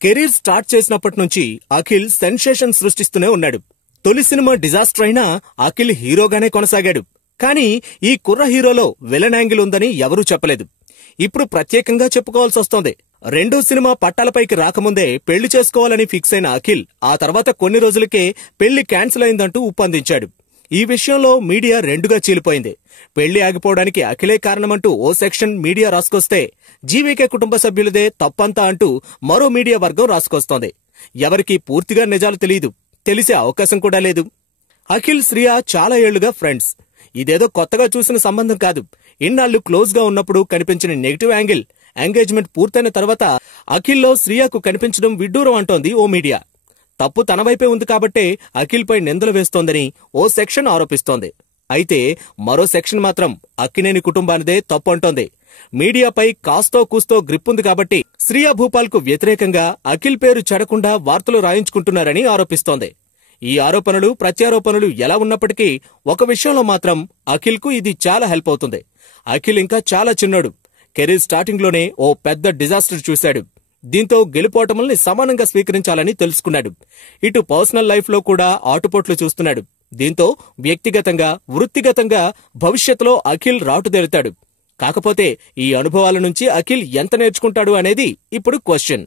Career start చేసినప్పటి నుంచి Akhil sensation సృష్టిస్తూనే ఉన్నాడు. తొలి సినిమా డిజాస్టర్ అయినా అఖిల్ హీరోగానే కొనసాగాడు. కానీ ఈ కుర్ర హీరోలో విలన్ యాంగిల్ ఉందని ఎవరూ చెప్పలేదు. ఇప్పుడు ప్రత్యేకంగా చెప్పుకోవాల్సి వస్తోంది. రెండో సినిమా పట్టాలపైకి రాకముందే పెళ్లి చేసుకోవాలని ఫిక్స్ అయిన అఖిల్ ఆ తర్వాత కొన్ని రోజులకే పెళ్లి క్యాన్సిల్ అయిందంటూ ఉప్పందించాడు. ఈ విషయంలో మీడియా రెండుగా చీలిపోయింది. పెళ్లి ఆగిపోవడానికి అఖిలే కారణమంటూ ఓ సెక్షన్ మీడియా రాసుకొస్తే, జీవీకే కుటుంబ సభ్యులదే తప్పంతా అంటూ మరో మీడియా వర్గం రాసుకొస్తోంది. ఎవరికీ పూర్తిగా నిజాలు తెలియదు, తెలిసే అవకాశం కూడా లేదు. అఖిల్ శ్రియ చాలా ఏళ్లుగా ఫ్రెండ్స్. ఇదేదో కొత్తగా చూసిన సంబంధం కాదు. ఇన్నాళ్లు క్లోజ్ గా ఉన్నప్పుడు కనిపించిన నెగిటివ్ యాంగిల్ ఎంగేజ్మెంట్ పూర్తయిన తర్వాత అఖిల్లో శ్రియకు కనిపించడం విడ్డూరం అంటోంది ఓ మీడియా. తప్పు తన వైపే ఉంది కాబట్టే అఖిల్ పై నిందలు వేస్తోందని ఓ సెక్షన్ ఆరోపిస్తోంది. అయితే మరో సెక్షన్ మాత్రం అక్కినేని కుటుంబానిదే తప్పు అంటోంది. మీడియాపై కాస్తో కూస్తో గ్రిప్పుంది కాబట్టి శ్రియ భూపాల్ కు వ్యతిరేకంగా అఖిల్ పేరు చెడకుండా వార్తలు రాయించుకుంటున్నారని ఆరోపిస్తోంది. ఈ ఆరోపణలు ప్రత్యారోపణలు ఎలా ఉన్నప్పటికీ ఒక విషయంలో మాత్రం అఖిల్ కు ఇది చాలా హెల్ప్ అవుతుంది. అఖిల్ ఇంకా చాలా చిన్నోడు. కెరీర్ స్టార్టింగ్ లోనే ఓ పెద్ద డిజాస్టర్ చూశాడు. దీంతో గెలుపోటముల్ని సమానంగా స్వీకరించాలని తెలుసుకున్నాడు. ఇటు పర్సనల్ లైఫ్ లో కూడా ఆటుపోట్లు చూస్తున్నాడు. దీంతో వ్యక్తిగతంగా వృత్తిగతంగా భవిష్యత్తులో అఖిల్ రాటుదేలుతాడు. కాకపోతే ఈ అనుభవాల నుంచి అఖిల్ ఎంత నేర్చుకుంటాడు అనేది ఇప్పుడు క్వశ్చన్.